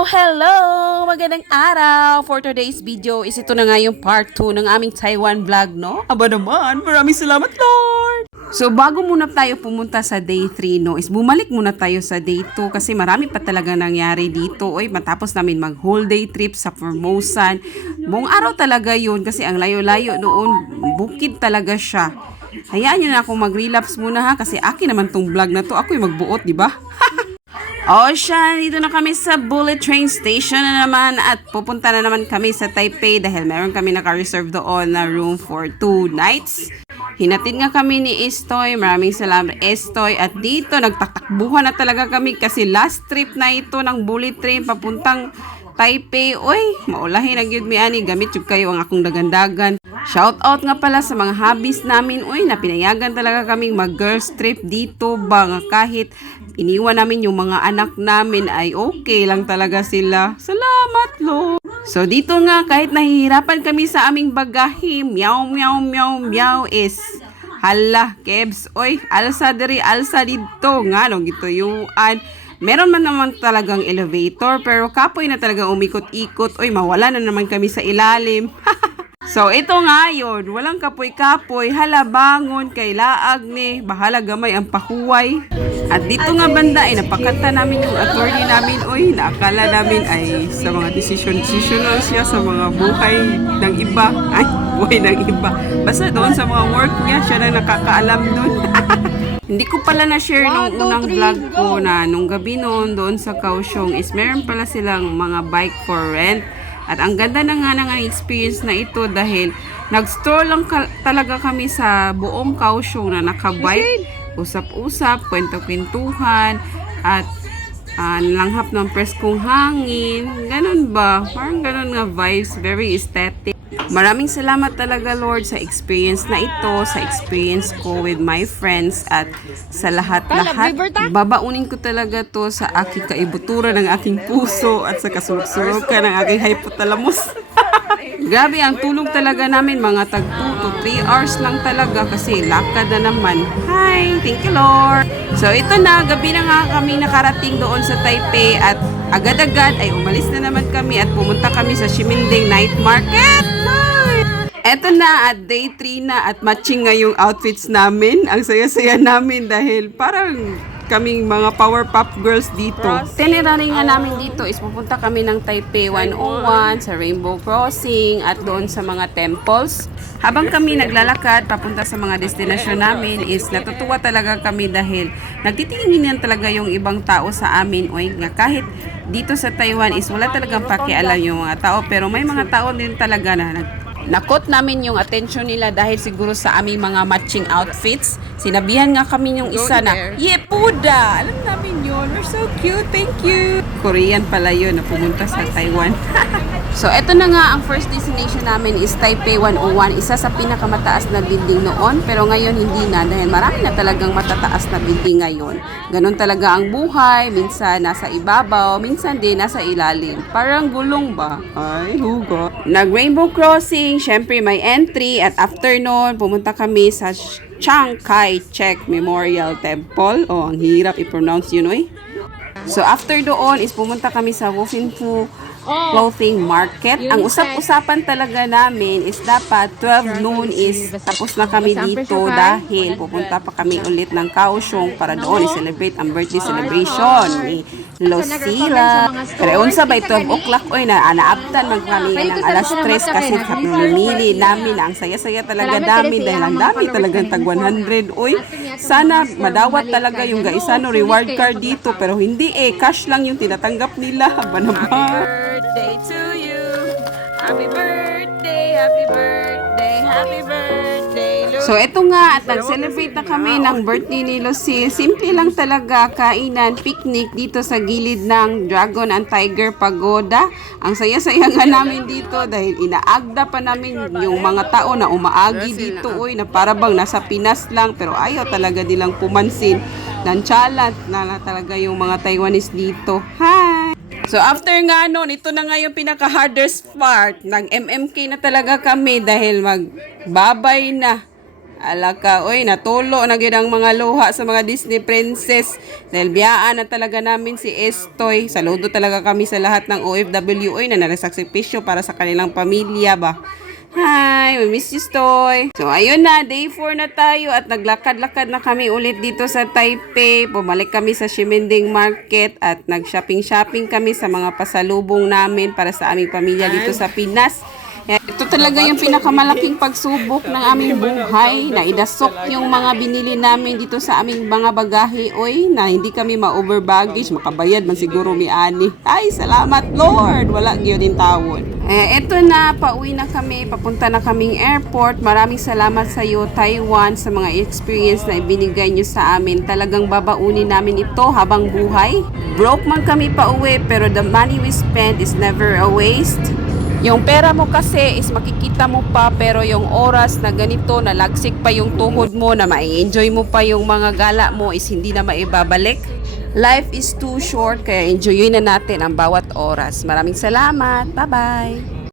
Hello, hello! Magandang araw! For today's video is ito na nga yung part 2 ng aming Taiwan vlog, no? Aba naman, maraming salamat, Lord! So, bago muna tayo pumunta sa day 3, no, is bumalik muna tayo sa day 2 kasi marami pa talaga nangyari dito. Oy, matapos namin mag whole day trip sa Formosan. Buong araw talaga yun kasi ang layo-layo doon, bukid talaga siya. Hayaan nyo na akong mag-relapse muna ha kasi akin naman tong vlog na to. Ako yung magbuot, di ba? Ocean, dito na kami sa Bullet Train Station na naman at pupunta na naman kami sa Taipei dahil meron kami naka-reserve doon na room for 2 nights. Hinatid nga kami ni Estoy, maraming salamat Estoy, at dito nagtatakbuhan na talaga kami kasi last trip na ito ng Bullet Train papuntang Taipei. Oy, maulahin na gyud mi ani, gamit jud kayo ang akong dagandagan. Shout out nga pala sa mga hobbies namin. Oy, napinayagan talaga kaming mag-girls trip dito ba nga kahit iniwan namin yung mga anak namin ay okay lang talaga sila. Salamat, Lord. So dito nga kahit nahihirapan kami sa aming bagahe, meow meow meow meow is hala, Kebs. Oy, alsa diri, alsa dito nga no gituyuan. Meron man naman talagang elevator pero kapoy na talagang umikot-ikot. Oy, mawala na naman kami sa ilalim. So, ito nga yun. Walang kapoy-kapoy. Hala, bangon. Kay laag ni. Bahala gamay ang pahuway. At dito nga banda ay napakanta namin yung attorney namin. Uy, naakala namin ay sa mga decision lang siya sa mga buhay ng iba. Ay, buhay ng iba. Basta doon sa mga work niya, siya na nakakaalam doon. Hindi ko pala na-share nung unang vlog ko na nung gabi noon doon sa Kaohsiung is meron pala silang mga bike for rent. At ang ganda na nga ng experience na ito dahil nag-stroll lang talaga kami sa buong Kaohsiung na nakabike, usap-usap, kwento-kwentuhan, at langhap ng preskong hangin. Ganun ba? Parang ganun nga vibes, very aesthetic. Maraming salamat talaga Lord sa experience na ito, sa experience ko with my friends at sa lahat-lahat. Babaunin ko talaga to sa aking kaibuturan ng aking puso at sa kasulok-sulukan ng aking hypothalamus. Grabe, ang tulog talaga namin mga tag 2 to 3 hours lang talaga kasi lakad na naman. Hi! Thank you Lord! So ito na, gabi na nga kami nakarating doon sa Taipei at agad-agad ay umalis na naman kami at pumunta kami sa Ximending Night Market. Eto na at day 3 na at matching nga yung outfits namin. Ang saya-saya namin dahil parang kaming mga power pop girls dito. Itinerary nga namin dito is pupunta kami ng Taipei 101 sa Rainbow Crossing at doon sa mga temples. Habang kami naglalakad papunta sa mga destinasyon namin is natutuwa talaga kami dahil nagtitingin talaga yung ibang tao sa amin. Oy, nga kahit dito sa Taiwan is wala talagang pakialam yung mga tao pero may mga tao din talaga na nakot namin yung attention nila dahil siguro sa aming mga matching outfits. Sinabihan nga kami yung isa na, Yepuda! Alam namin yun. We're so cute. Thank you. Korean pala yun na pumunta sa Taiwan. So, eto na nga ang first destination namin is Taipei 101. Isa sa pinakamataas na building noon. Pero ngayon hindi na dahil marami na talagang matataas na building ngayon. Ganon talaga ang buhay. Minsan nasa ibabaw, minsan din nasa ilalim. Parang gulong ba? Ay, hugo. Nag-Rainbow Crossing. Syempre may entry. At after nun, pumunta kami sa Chiang Kai-shek Memorial Temple. Oh, ang hirap i-pronounce yun, oy. So, after doon is pumunta kami sa Wufinfu Clothing Market. Ang usap-usapan talaga namin is dapat 12 noon is tapos na kami dito dahil pupunta pa kami ulit ng Kaohsiung para doon i-celebrate ang birthday celebration ni Lucila. Pero unsa by 12 o'clock oy na anaaptan man kami ng alas 3 kasi namimili namin ang saya-saya talaga namin dahil ang dami talagang tag 100 oy. Sana madawat talaga yung gaisano reward card dito pero hindi cash lang yung tinatanggap nila. Birthday to you. Happy birthday, happy birthday, happy birthday. So eto nga at nag-celebrate na kami ng birthday ni Lucy. Simple lang talaga, kainan, picnic dito sa gilid ng Dragon and Tiger Pagoda. Ang saya-saya nga namin dito dahil inaagda pa namin yung mga tao na umaagi dito. Uy, na parabang nasa Pinas lang pero ayaw talaga nilang pumansin. Nonchalant na talaga yung mga Taiwanese dito. Hi! So after nga noon, ito na nga yung pinaka-hardest part. Nag-MMK na talaga kami dahil magbabay na. Ala ka, oy, natulo na gyud ang mga luha sa mga Disney princess. Dahil biyaan na talaga namin si Estoy. Saludo talaga kami sa lahat ng OFW oy, na nagsakripisyo para sa kanilang pamilya ba. Hi, we miss you, Stoy. So, ayun na, day 4 na tayo at naglakad-lakad na kami ulit dito sa Taipei. Bumalik kami sa Ximending Market at nag-shopping-shopping kami sa mga pasalubong namin para sa aming pamilya dito sa Pinas. Ito talaga yung pinakamalaking pagsubok ng aming buhay na idasok yung mga binili namin dito sa aming mga bagahe oy na hindi kami ma-over baggage, makabayad man siguro mi ani. Ay, salamat Lord, wala gyud din tawon. Eto na, pauwi na kami, papunta na kaming airport. Maraming salamat sa iyo Taiwan sa mga experience na ibinigay nyo sa amin. Talagang babaunin namin ito habang buhay. Broke man kami pauwi pero the money we spent is never a waste. Yung pera mo kasi is makikita mo pa pero yung oras na ganito nalagsik pa yung tuhod mo na ma-enjoy mo pa yung mga gala mo is hindi na maibabalik. Life is too short kaya enjoyin na natin ang bawat oras. Maraming salamat. Bye-bye!